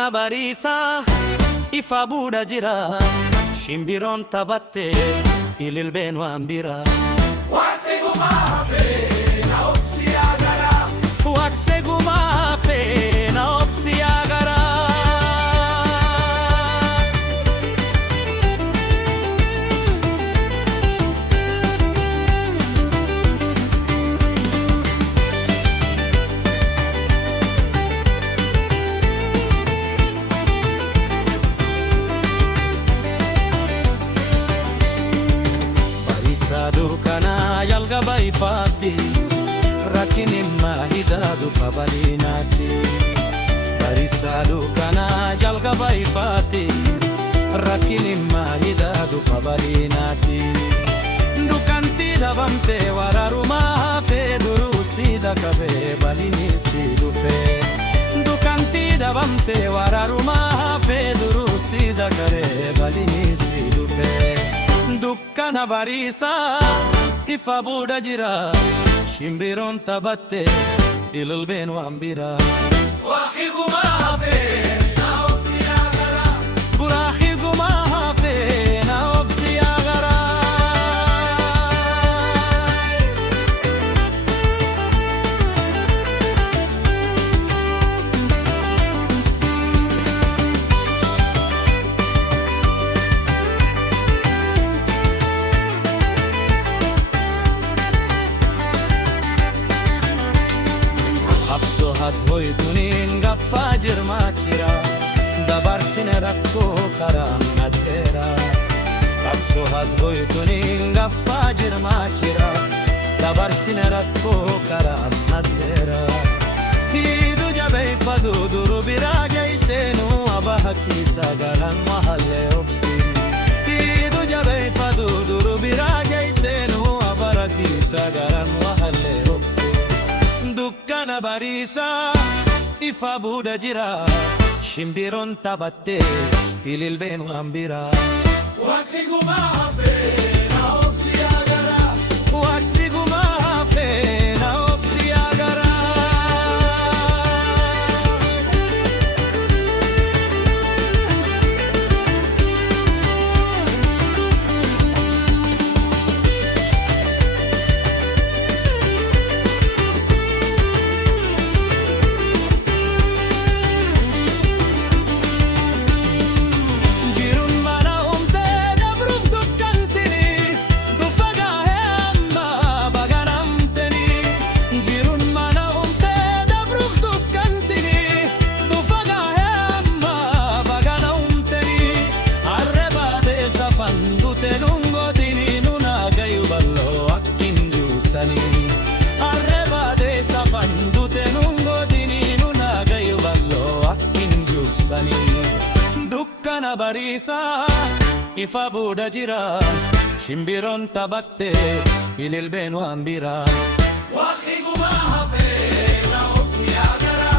Dukkana bariisaa ifa buudha jira, shimbiroon taphatte ililbeen waan bira. Waqti gumaa hafee na obsi agara. Waqti gumaa hafee na obsi agara. Dukkana jalqaba ifaatti, rakkinni maahidaadu fabalinaatti. Bariisa dukkana jalqaba ifaatti, rakkinni maahidaadu fabalinaatti. Dukkanti dhabamte waraarumaa hafee duruu siida qabee bal'inni si dhufee. Dukkanti dhabamte waraarumaa hafee duruu siida qabee bal'inni si dhufee. Dukkana bariisaa ifa buudha jira, shimbiroon taphatte ililbeen waan bira. Waqti gumaa hafee na obsi agara. Waqti gumaa hafee na obsi agara. Hoytunin gaffaa jirmaachira, dabarsine rakkoo karaa nadheera. Qabsoo hoytunin gaffaa jirmaachira, dabarsine rakkoo karaa nadheera. Hiidu jabeeffatu duru biraa geesseenu abaha kiisa galan mahallee obsiin. Hiidu jabeeffatu duru biraa geesseenu abaha kiisa galan mahallee obsiin. Dukkana bariisaa ifa buudha jira, shimbiroon taphatte ililbeen waan bira. Waqti gumaa hafee na obsi agara. Waqti gumaa hafee na obsi agara. Dukkana bariisaa ifa buudha jira, shimbiroon taphatte ililbeen waan bira. Waqti gumaa hafee na obsi agara.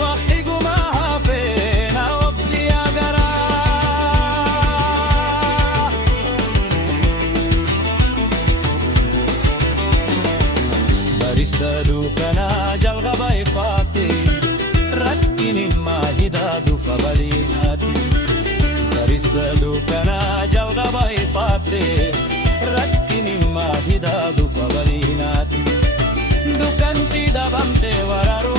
Waqti gumaa hafee na obsi agara. Bariisa dukkana jalqaba ifaatti, rakkinni maahidaadu fabalinaatti. Bariisa dukkana jalqaba ifaatti, rakkinni maahidaadu fabalinaatti. Dukkanti dhabamte waraaru